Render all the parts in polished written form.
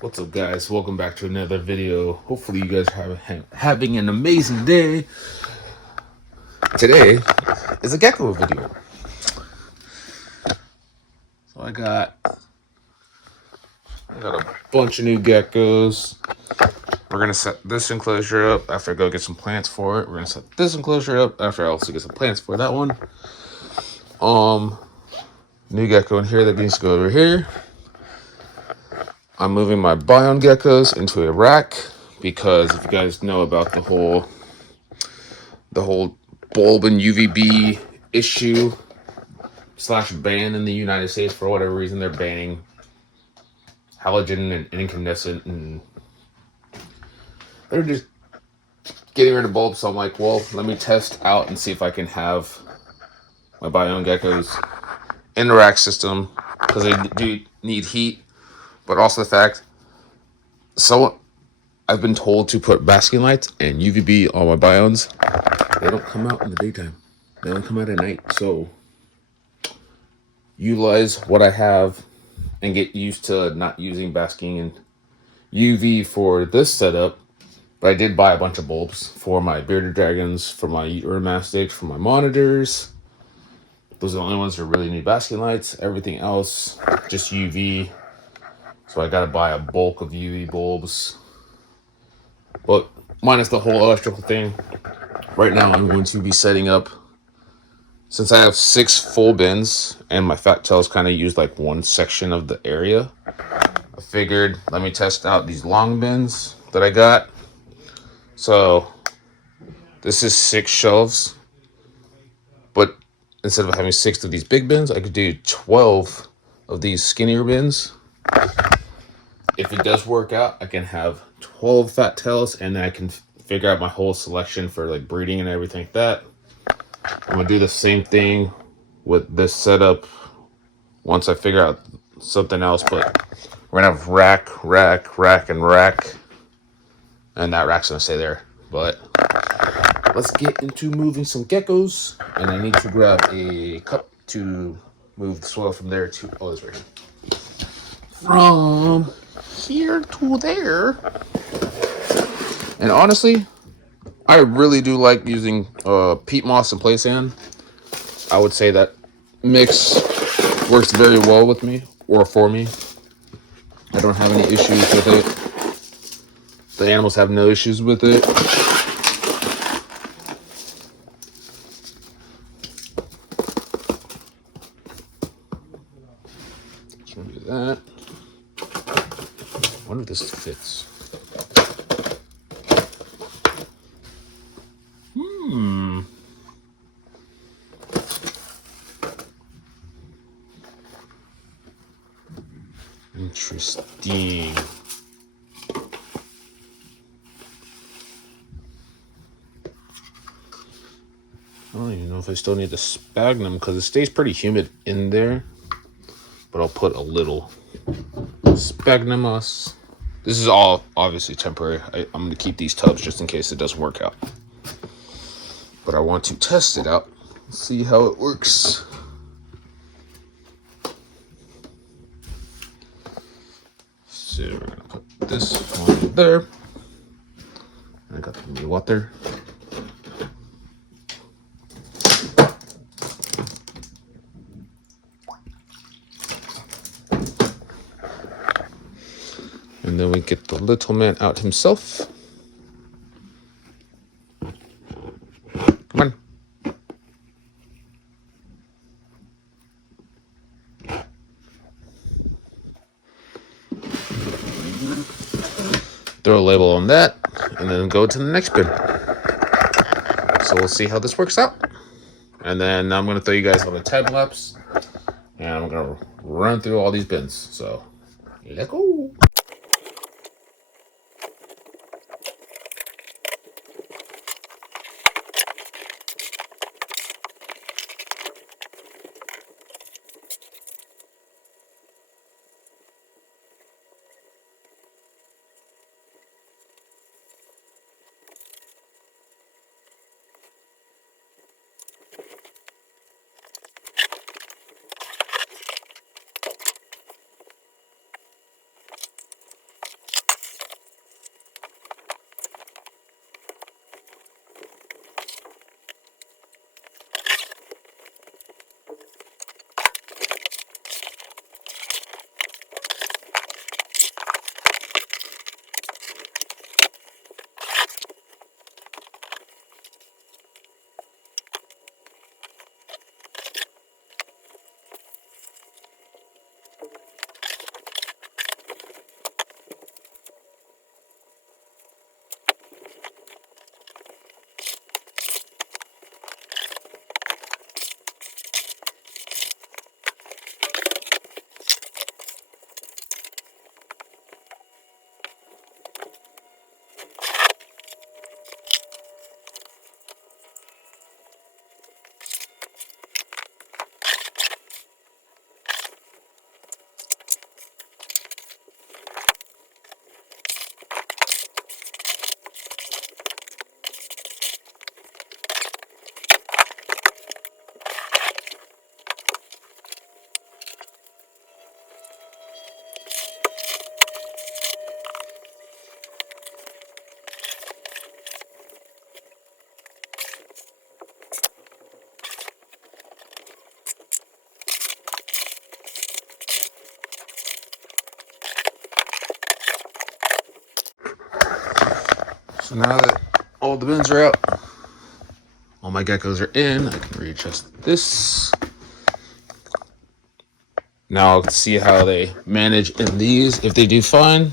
What's up, guys? Welcome back to another video. Hopefully you guys are having an amazing day. Today is a gecko video. So I got a bunch of new geckos. We're gonna set this enclosure up after I go get some plants for it. We're gonna set this enclosure up after I also get some plants for that one. New gecko in here that needs to go over here. I'm moving my biome geckos into a rack because if you guys know about the whole bulb and UVB issue / ban in the United States, for whatever reason they're banning halogen and incandescent, and they're just getting rid of bulbs. So I'm like, well, let me test out and see if I can have my biome geckos in the rack system because they do need heat, but also the fact I've been told to put basking lights and UVB on my biomes. They don't come out in the daytime. They only come out at night. So utilize what I have and get used to not using basking and UV for this setup. But I did buy a bunch of bulbs for my bearded dragons, for my uramastics, for my monitors. Those are the only ones that really need basking lights. Everything else, just UV. So I gotta buy a bulk of UV bulbs. But minus the whole electrical thing. Right now I'm going to be setting up, since I have 6 full bins and my fat tails kind of use like one section of the area, I figured let me test out these long bins that I got. So this is 6 shelves, but instead of having 6 of these big bins, I could do 12 of these skinnier bins. If it does work out, I can have 12 fat tails, and then I can figure out my whole selection for like breeding and everything like that. I'm gonna do the same thing with this setup once I figure out something else, but we're gonna have rack, and that rack's gonna stay there. But let's get into moving some geckos, and I need to grab a cup to move the soil from there to this right here. From here to there. And honestly, I really do like using peat moss and play sand. I would say that mix works very well with me, or for me. I don't have any issues with it. The animals have no issues with it. So do that. I wonder if this fits. Interesting. I don't even know if I still need the sphagnum because it stays pretty humid in there. But I'll put a little sphagnum moss. This is all obviously temporary. I'm going to keep these tubs just in case it doesn't work out. But I want to test it out, see how it works. So we're going to put this one there. I got the water. And then we get the little man out himself. Come on. Throw a label on that, and then go to the next bin. So we'll see how this works out. And then I'm going to throw you guys on a time lapse, and I'm going to run through all these bins. So let's go. So now that all the bins are out, all my geckos are in, I can readjust this. Now I'll see how they manage in these. If they do fine,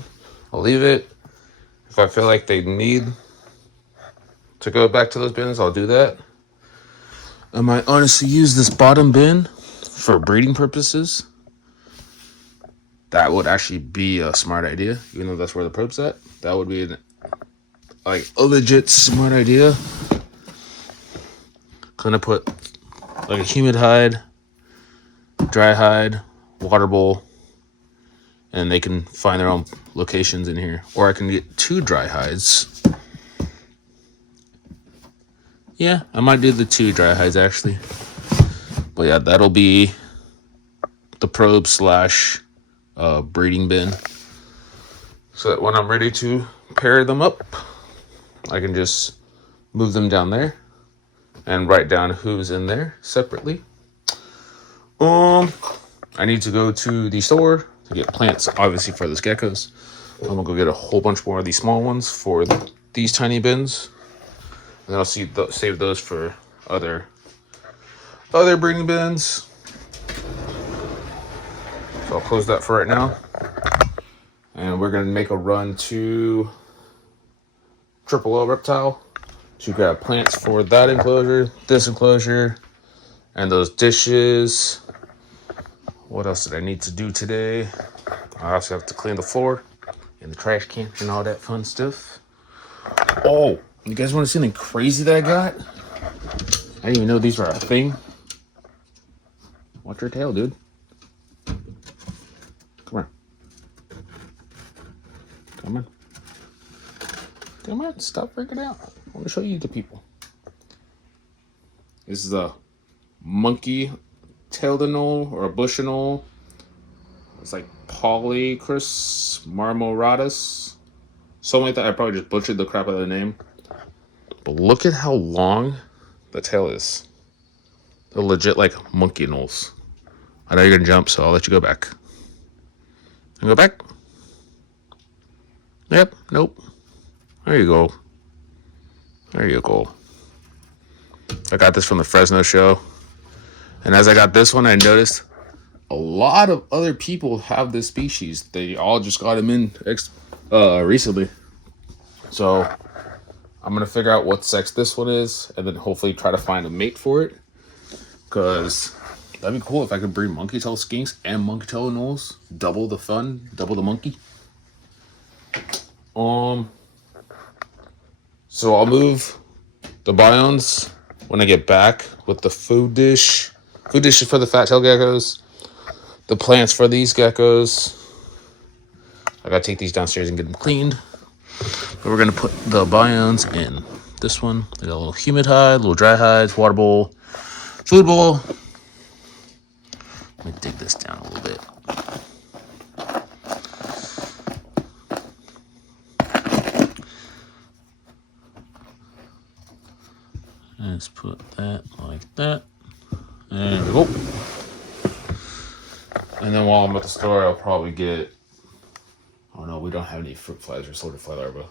I'll leave it. If I feel like they need to go back to those bins, I'll do that. I might honestly use this bottom bin for breeding purposes. That would actually be a smart idea, even though that's where the probe's at. That would be like a legit smart idea. Gonna put like a humid hide, dry hide, water bowl, and they can find their own locations in here. Or I can get 2 dry hides. Yeah, I might do the 2 dry hides actually. But yeah, that'll be the probe slash breeding bin. So that when I'm ready to pair them up, I can just move them down there and write down who's in there separately. I need to go to the store to get plants, obviously, for those geckos. I'm gonna go get a whole bunch more of these small ones for these tiny bins. And then I'll save those for other breeding bins. So I'll close that for right now. And we're gonna make a run to Triple O Reptile to grab plants for that enclosure, this enclosure, and those dishes. What else did I need to do today? I also have to clean the floor and the trash can and all that fun stuff. Oh, you guys want to see something crazy that I got? I didn't even know these were a thing. Watch your tail, dude. Come on. Come on. Come on, stop freaking out. I want to show you to people. This is a monkey tailed or a bushinol. It's like Polycris marmoratus. Something like that. I probably just butchered the crap out of the name. But look at how long the tail is. They're legit like monkey knolls. I know you're gonna jump, so I'll let you go back. And go back. Yep, nope. There you go. There you go. I got this from the Fresno show. And as I got this one, I noticed a lot of other people have this species. They all just got him in recently. So I'm going to figure out what sex this one is and then hopefully try to find a mate for it. Because that'd be cool if I could breed monkey tail skinks and monkey tail knolls. Double the fun, double the monkey. So I'll move the biomes when I get back with the food dish. Food dishes for the fat tail geckos. The plants for these geckos. I gotta take these downstairs and get them cleaned. But we're gonna put the biomes in this one. I got a little humid hide, a little dry hides, water bowl, food bowl. Let me dig this down a little bit. Let's put that like that. And go. And then while I'm at the store, I'll probably get. Oh no, we don't have any fruit flies or sorted fly larvae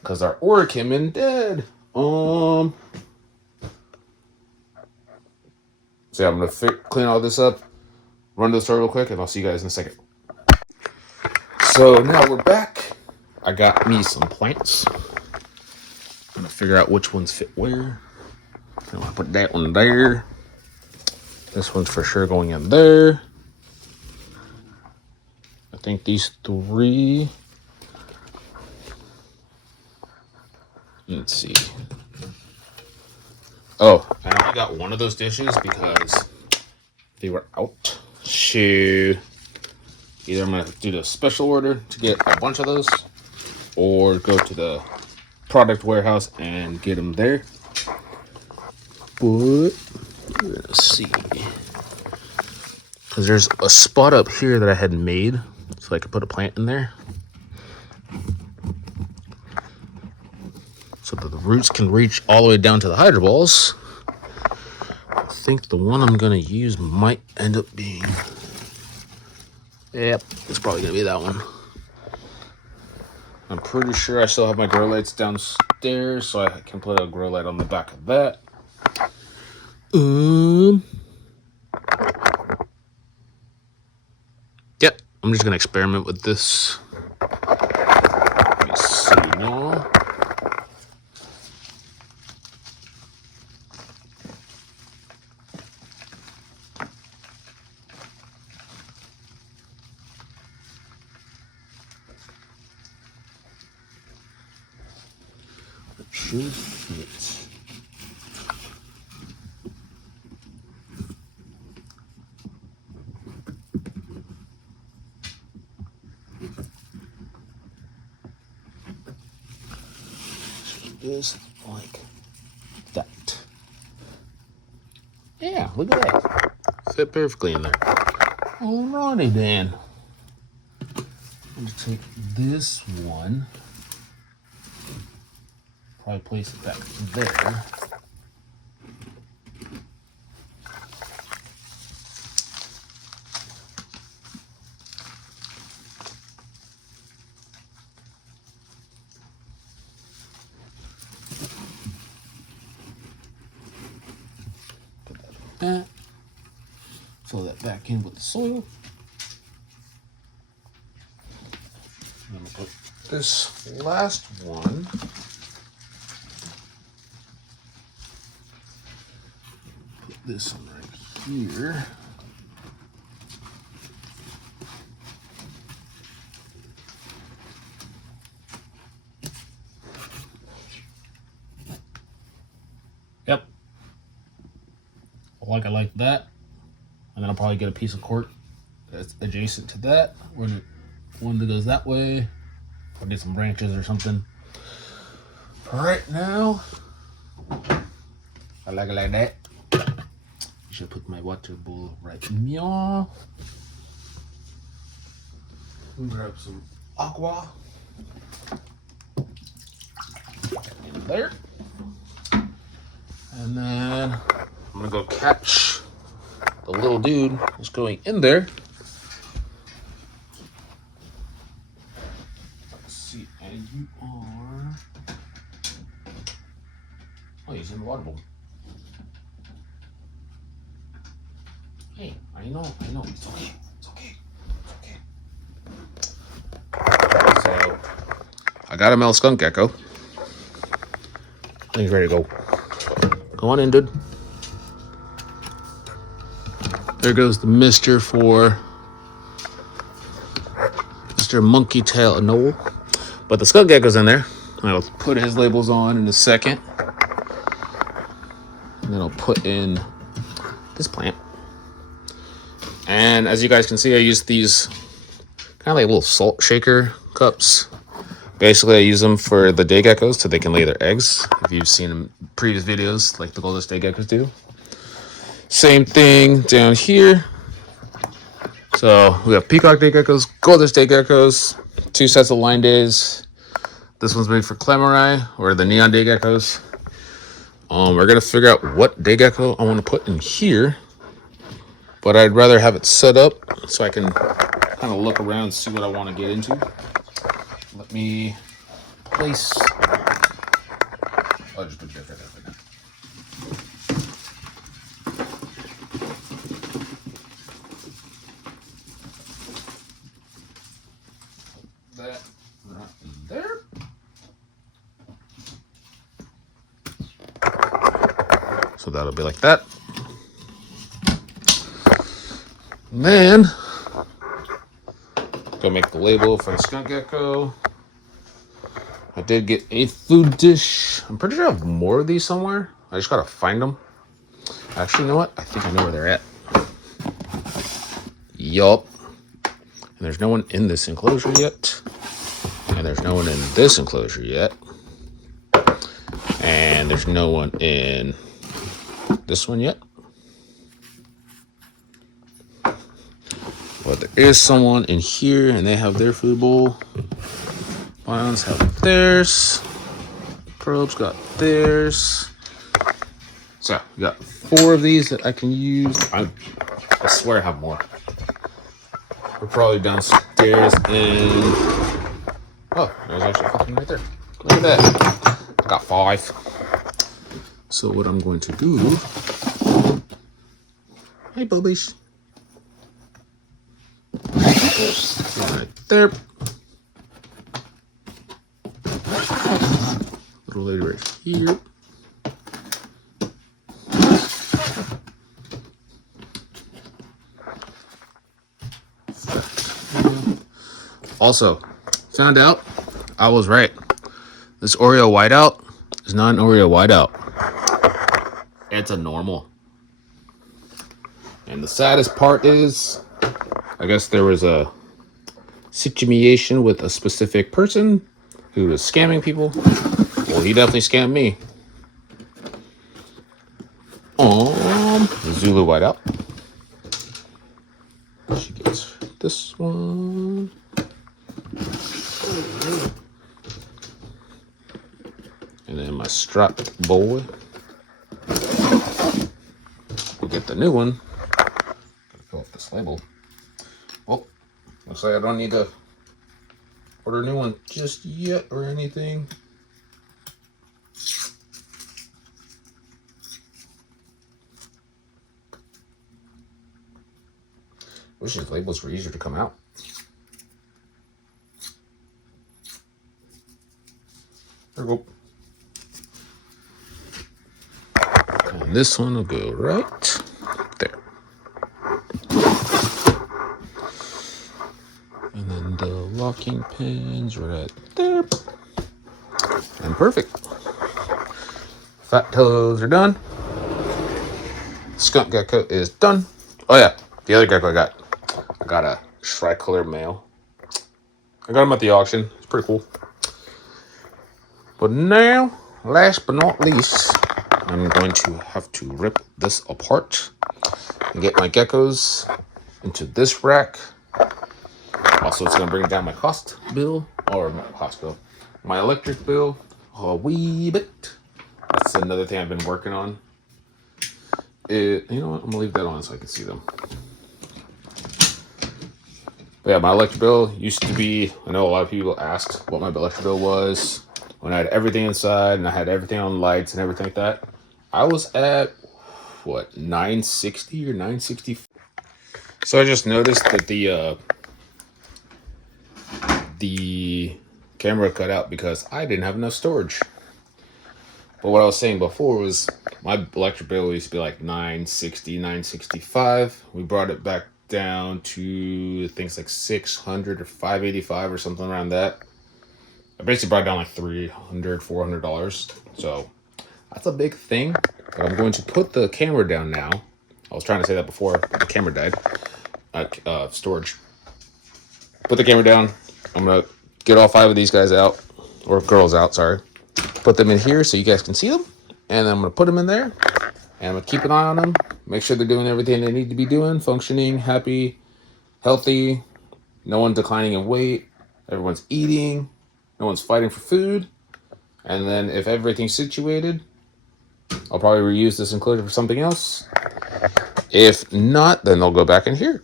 because our order came in dead. So yeah, I'm gonna clean all this up, run to the store real quick, and I'll see you guys in a second. So now we're back. I got me some plants. I'm gonna figure out which ones fit where. I'm gonna put that one there. This one's for sure going in there. I think these 3. Let's see. Oh, I only got one of those dishes because they were out. So either I'm gonna do the special order to get a bunch of those, or go to the product warehouse and get them there. But let's see, because there's a spot up here that I had made so I could put a plant in there so that the roots can reach all the way down to the hydro balls. I think the one I'm gonna use might end up being, yep, it's probably gonna be that one. I'm pretty sure I still have my grow lights downstairs, so I can put a grow light on the back of that. Yep, I'm just gonna experiment with this. Let me see now. It should fit. Just like that. Yeah, look at that. Fit perfectly in there. Alrighty then. I'm going to take this one, probably place it back there. Put that like that. Fill that back in with the soil. I'm going to put this last one put this one right here. Yep. I like that. And then I'll probably get a piece of cork that's adjacent to that, or the one that goes that way. I'll get some branches or something. Right now, I like it like that. I should put my water bowl right here. Grab some aqua in there. And then I'm gonna go catch the little dude that's going in there. Let's see, and you are... Oh, he's in the water bowl. Hey, I know, it's okay, it's okay. So, I got a male skunk gecko. I think he's ready to go. Go on in, dude. There goes the Mr. for Mr. Monkey Tail Knoll. But the skunk gecko's in there. I'll put his labels on in a second. And then I'll put in this plant. And as you guys can see, I use these kind of like little salt shaker cups. Basically, I use them for the day geckos so they can lay their eggs. If you've seen in previous videos, like the Goldest day geckos do. Same thing down here. So we have peacock day geckos, Goldest day geckos, 2 sets of line days. This one's made for Clemeri, or the neon day geckos. We're gonna figure out what day gecko I want to put in here, but I'd rather have it set up so I can kind of look around and see what I want to get into. Let me place. I'll just put it there for now. That right there. So that'll be like that. And then go make the label for the skunk gecko. I did get a food dish. I'm pretty sure I have more of these somewhere. I just gotta find them. Actually, you know what? I think I know where they're at. Yup. And there's no one in this enclosure yet. And there's no one in this enclosure yet. And there's no one in this one yet. But there is someone in here, and they have their food bowl. Lions have theirs. Probes got theirs. So we got 4 of these that I can use. I swear I have more. We're probably downstairs in Oh, there's actually 15 right there. Look at that. I got 5. So what I'm going to do... Hey, boobies. Right there. Little lady right here. Also, found out I was right. This Oreo whiteout is not an Oreo whiteout. It's a normal. And the saddest part is, I guess there was a situation with a specific person who was scamming people. Well, he definitely scammed me. Zulu whiteout. She gets this one. And then my striped boy. We'll get the new one. Gotta fill up this label. Well, looks like I don't need to order a new one just yet or anything. Wish these labels were easier to come out. There we go. And this one will go right there. And then the locking pins right there. And perfect. Fat toes are done. Skunk Gecko is done. Oh yeah, the other gecko I got a tricolor male. I got him at the auction. It's pretty cool. But now, last but not least, I'm going to have to rip this apart and get my geckos into this rack. Also, it's going to bring down my cost bill, or not cost bill, my electric bill a wee bit. That's another thing I've been working on. You know what? I'm going to leave that on so I can see them. But yeah, my electric bill used to be, I know a lot of people asked what my electric bill was when I had everything inside and I had everything on lights and everything like that. I was at, what, 960 or 960. So I just noticed that the camera cut out because I didn't have enough storage. But what I was saying before was my electric bill used to be like 960, 965. We brought it back down to things like 600 or 585 or something around that. I basically brought it down like $300, $400. So that's a big thing. But I'm going to put the camera down now. I was trying to say that before, but the camera died. Storage. Put the camera down. I'm going to get all 5 of these guys out. Or girls out, sorry. Put them in here so you guys can see them. And then I'm going to put them in there. And I'm going to keep an eye on them. Make sure they're doing everything they need to be doing. Functioning, happy, healthy. No one declining in weight. Everyone's eating. No one's fighting for food. And then if everything's situated, I'll probably reuse this enclosure for something else. If not, then they'll go back in here.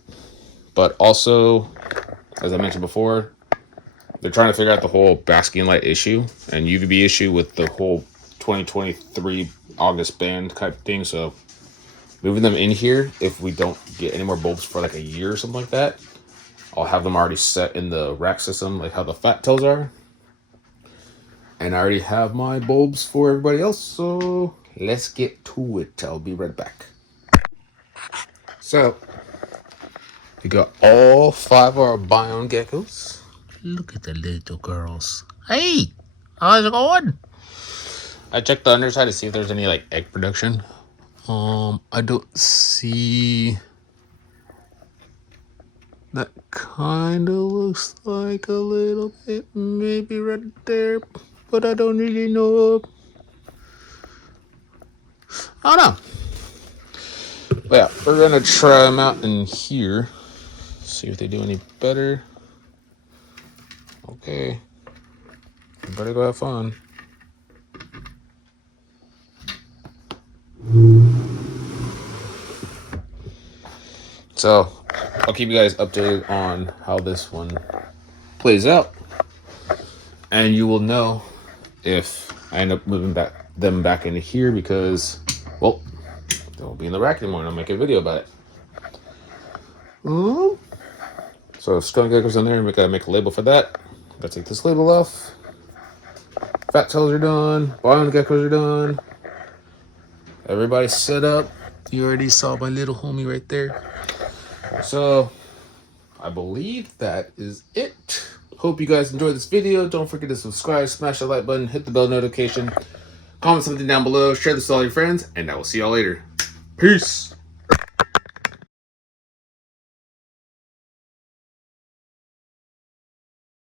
But also, as I mentioned before, they're trying to figure out the whole basking light issue and UVB issue with the whole 2023 August ban type thing. So moving them in here, if we don't get any more bulbs for like a year or something like that, I'll have them already set in the rack system, like how the fat tails are. And I already have my bulbs for everybody else. So let's get to it. I'll be right back. So we got all 5 of our biome geckos. Look at the little girls. Hey, how's it going? I checked the underside to see if there's any like egg production. I don't see. That kind of looks like a little bit, maybe right there, but I don't really know. I don't know. But yeah, we're gonna try them out in here. See if they do any better. Okay. Everybody go have fun. So, I'll keep you guys updated on how this one plays out. And you will know if I end up moving them back into here because, well, they won't be in the rack anymore, and I'll make a video about it. So skunk geckos in there, we gotta make a label for that. Gotta take this label off. Fat tails are done. Biome geckos are done. Everybody's set up. You already saw my little homie right there. So I believe that is it. Hope you guys enjoyed this video. Don't forget to subscribe, smash the like button, hit the bell notification, comment something down below, share this with all your friends, and I will see y'all later. Peace.